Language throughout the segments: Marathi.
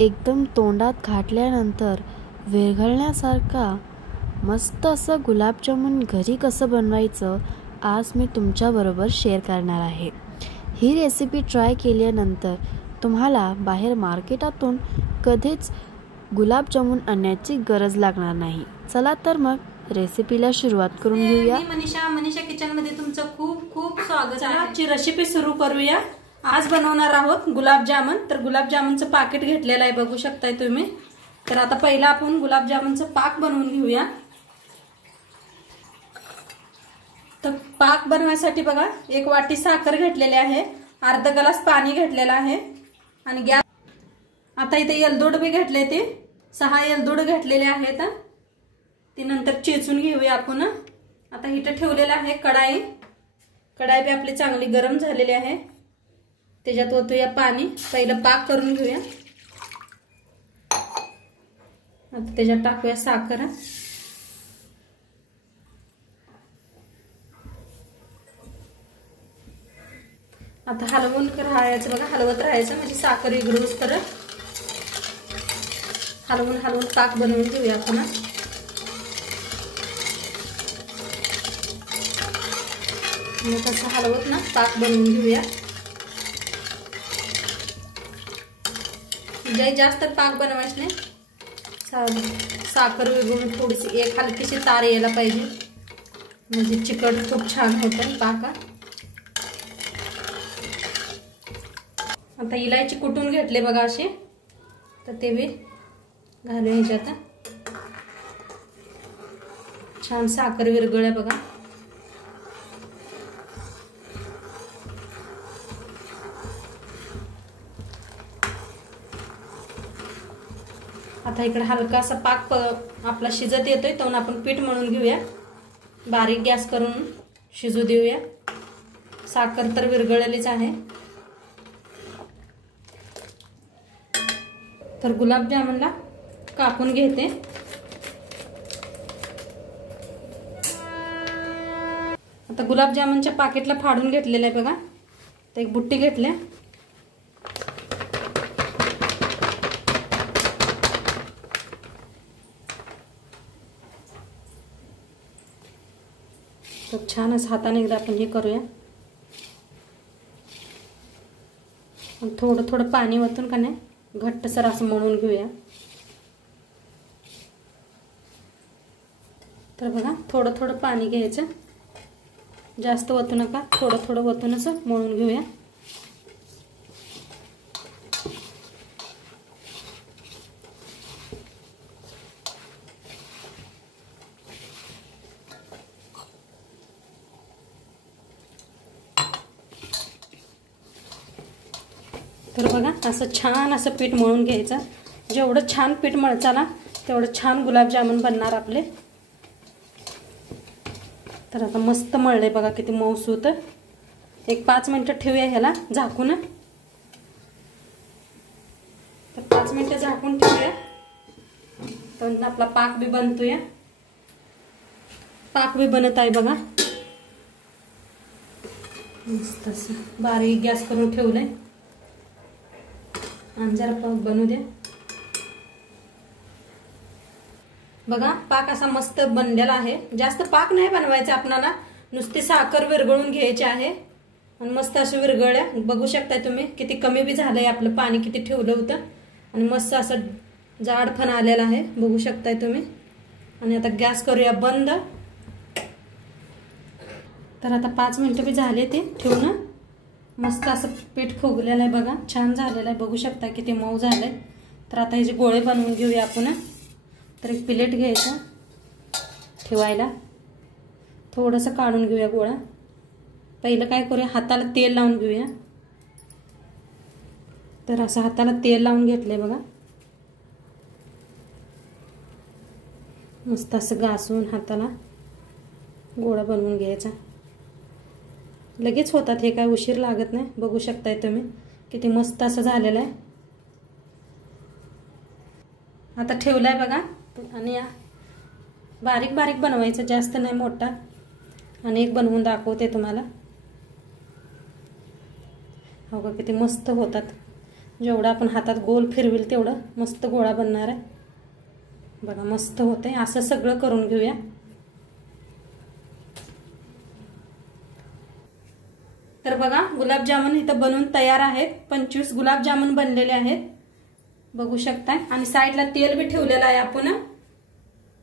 एकदम तोंडात घातल्यानंतर विरघळण्यासारखा मस्त असं गुलाबजामुन घरी कसं बनवायचं आज मी तुमच्याबरोबर शेअर करणार आहे। ही रेसिपी ट्राय केल्यानंतर तुम्हाला बाहेर मार्केटातून कधीच गुलाबजामुन आणण्याची गरज लागणार नाही। चला तर मग रेसिपीला सुरुवात करून घेऊया। मनीषा किचन मध्ये तुमचं खूप खूप स्वागत आहे। आजची रेसिपी सुरू करूया। आज बनवणार आहोत गुलाबजामुन। तर गुलाबजामुनचं पाकिट घेतलेलं आहे, बघू शकताय तुम्ही। तर आता पहिला आपण गुलाबजामुनचं पाक बनवून घेऊया। तर पाक बनवण्यासाठी बघा, 1 वाटी साखर घेतलेली आहे, अर्धा ग्लास पाणी घेतलेलं आहे आणि गॅस आता इथे एलदोड बी घेतले, ते 6 एलदोड घेतलेले आहेत। ती नंतर चेचून घेऊया आपण। आता इथे ठेवलेला आहे कढाई बी आपली चांगली गरम झालेली आहे। त्याच्यात ओतूया पाणी। पहिलं पाक करून घेऊया। आता त्याच्यात टाकूया साखर। आता हलवून राहायचं बघा, हलवत राहायचं म्हणजे साखर विरघळूस तर हलवून पाक बनवून घेऊया आपण। तसं हलवत ना पाक बनवून घेऊया। जास्त पाक बनवायचं नाही, साखर विरघळून थोडीशी एक हलकीशी तार यायला पाहिजे, म्हणजे चिकट खूप छान होतं पाक। आता इलायची कुटून घेतले बघा असे, तर ते बी घालून ह्याच्यात। छान साखर विरघळल्या बघा। आता इकडे हलकासा पाक आपला शिजत येतोय, तर आपण पीठ मळून घेऊया। बारीक गॅस करून शिजू देऊया। साखर तर विरघळलेलीच आहे। तर गुलाबजामुनला कापून घेते। आता गुलाबजामुनच्या पाकिटला फाडून घेतलेलं आहे बघा। तर एक बुट्टी घेतली, तर छान असं हाताने एकदा आपण हे करूया। थोडं थोडं पाणी वतून का नाही घट्टसर असं मळून घेऊया। तर बघा, थोडं थोडं पाणी घ्यायचं, जास्त वतू नका, थोडं थोडं वतून असं मळून घेऊया। तर बघा, असं छान असं पीठ मळून घ्यायचं। जेवढं छान पीठ मळचाला तेवढं छान गुलाबजामुन बनणार आपले। तर आता मस्त मळले बघा, किती मऊसूत। एक 5 मिनिटं ठेवूया ह्याला झाकून। तर 5 मिनिटं झाकून ठेवूया, तर आपला पाक बी बनतोय। पाक बी बनत आहे बघा, मस्त असं बारीक गॅस करून ठेवलंय। आणि जरा पाक बनू द्या बघा। पाक असा मस्त बनलेला आहे। जास्त पाक नाही बनवायचा आपल्याला, नुसती साखर विरघळून घ्यायची आहे। आणि मस्त असं विरघळल्या, बघू शकताय तुम्ही किती कमी बी झालंय आपलं पाणी, किती ठेवलं होतं। आणि मस्त असं जाडपण आलेला आहे, बघू शकताय तुम्ही। आणि आता गॅस करूया बंद। तर आता 5 मिनिटं बी झाले ते ठेवून। मस्त असं पीठ फुगलेलं आहे बघा, छान झालेलं आहे, बघू शकता किती मऊ झालंय। तर आता ह्याचे गोळे बनवून घेऊया आपण। तर एक प्लेट घ्यायचं ठेवायला, थोडंसं काढून घेऊया गोळा। पहिलं काय करूया, हाताला तेल लावून घेऊया। तर असं हाताला तेल लावून घेतलंय बघा, मस्त असं घासून हाताला गोळा बनवून घ्यायचा। लगेच होतात हे, काय उशीर लागत नाही, बघू शकताय तुम्ही किती मस्त असं झालेलं आहे। आता ठेवलाय बघा, आणि बारीक बारीक बनवायचं, जास्त नाही मोठा। आणि एक बनवून दाखवते तुम्हाला, हो का किती मस्त होतात। जेवढा आपण हातात गोल फिरविल तेवढं मस्त गोळा बनणार आहे. बघा मस्त होते. असं सगळं करून घेऊया. तर बघा गुलाबजामुन इथं बनवून तयार आहेत. 25 गुलाबजामुन बनलेले आहेत बघू शकताय. आणि साईडला तेल बी ठेवलेलं आहे आपण.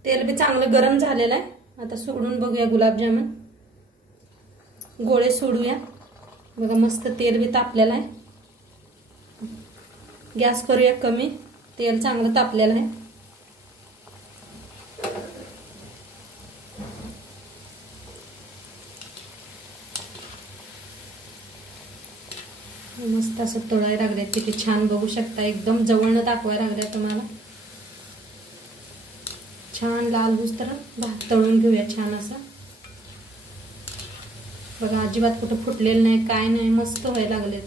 तेल बी चांगलं गरम झालेलं आहे. आता सोडून बघूया गुलाबजामुन. गोळे सोडूया. बघा मस्त तेल बी तापलेलं आहे. गॅस करूया कमी. तेल चांगलं तापलेलं आहे. मस्त असं तळायला लागले. किती छान बघू शकता. एकदम जवळनं दाखवायला लागल्या तुम्हाला. छान लाल होईस्तर भात तळून घेऊया छान असं. बघा अजिबात कुठं फुटलेलं नाही काय नाही. मस्त व्हायला लागले.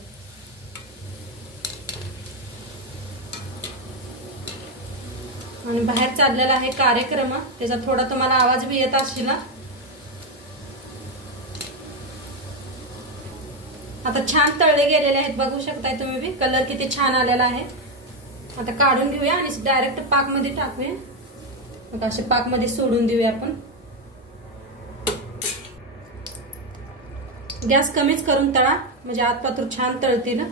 आणि बाहेर चाललेला आहे कार्यक्रम. त्याचा थोडा तुम्हाला आवाज बी येत असेल. आता छान तळले गेलेले आहेत बघू शकताय तुम्ही बी. कलर किती छान आलेला आहे. आता काढून घेऊया आणि डायरेक्ट पाक मध्ये टाकूया. बघा असे पाक मध्ये सोडून देऊया आपण. गॅस कमीच करून तळा म्हणजे आतपातूर छान तळतील.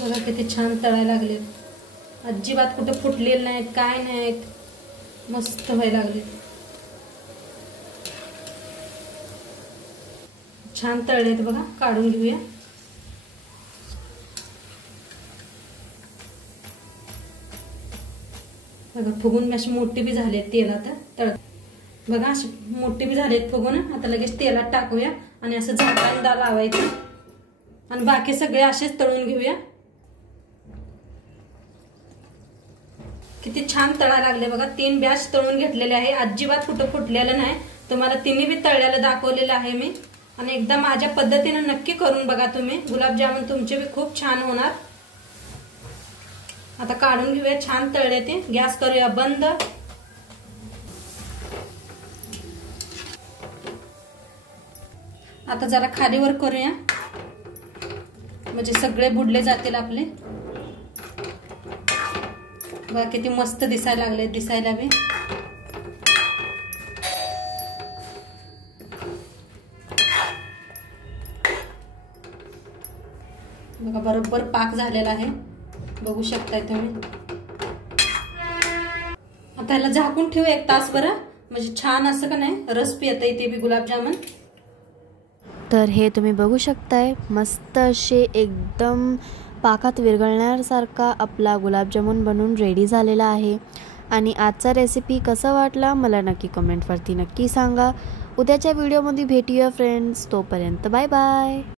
बघा किती छान तळायला लागले. अजिबात कुठे फुटलेले नाहीत काय नाहीत. मस्त व्हायला लागले. छान तळलेत बघा. काढून घेऊया. बघा फुगून अशी मोठी बी झाली तेलात तळ. बघा अशी मोठी बी झालीत फुगून. आता लगेच तेलात टाकूया आणि असं झाकण लावायचं आणि बाकी सगळे असेच तळून घेऊया. किती छान तळायला लागले बघा. 3 बॅच तळून घेतलेले आहे. अजिबात कुठं फुटलेलं नाही. तुम्हाला तिन्ही बी तळलेलं दाखवलेलं आहे मी. आणि एकदा माझ्या पद्धतीने नक्की करून बघा तुम्ही. गुलाबजामुन तुमचे बी खूप छान होणार. आता काढून घेऊया. छान तळले ते. गॅस करूया बंद. आता जरा खालीवर करूया म्हणजे सगळे बुडले जातील आपले. बघा किती मस्त दिसायला लागले. दिसायला बी बघा बरोबर पाक झालेला आहे बघू शकताय तुम्ही. आता याला झाकून ठेवू 1 तास बरं म्हणजे छान असं का नाही रस पिता येते बी गुलाबजामुन. तर हे तुम्ही बघू शकताय मस्त असे एकदम पाकात विरघळण्यासारखा आपला गुलाबजामुन बनवून रेडी झालेला आहे. आणि आजचा रेसिपी कसा वाटला मला नक्की कमेंटवरती नक्की सांगा. उद्याच्या व्हिडिओमध्ये भेटूया फ्रेंड्स. तोपर्यंत बाय बाय.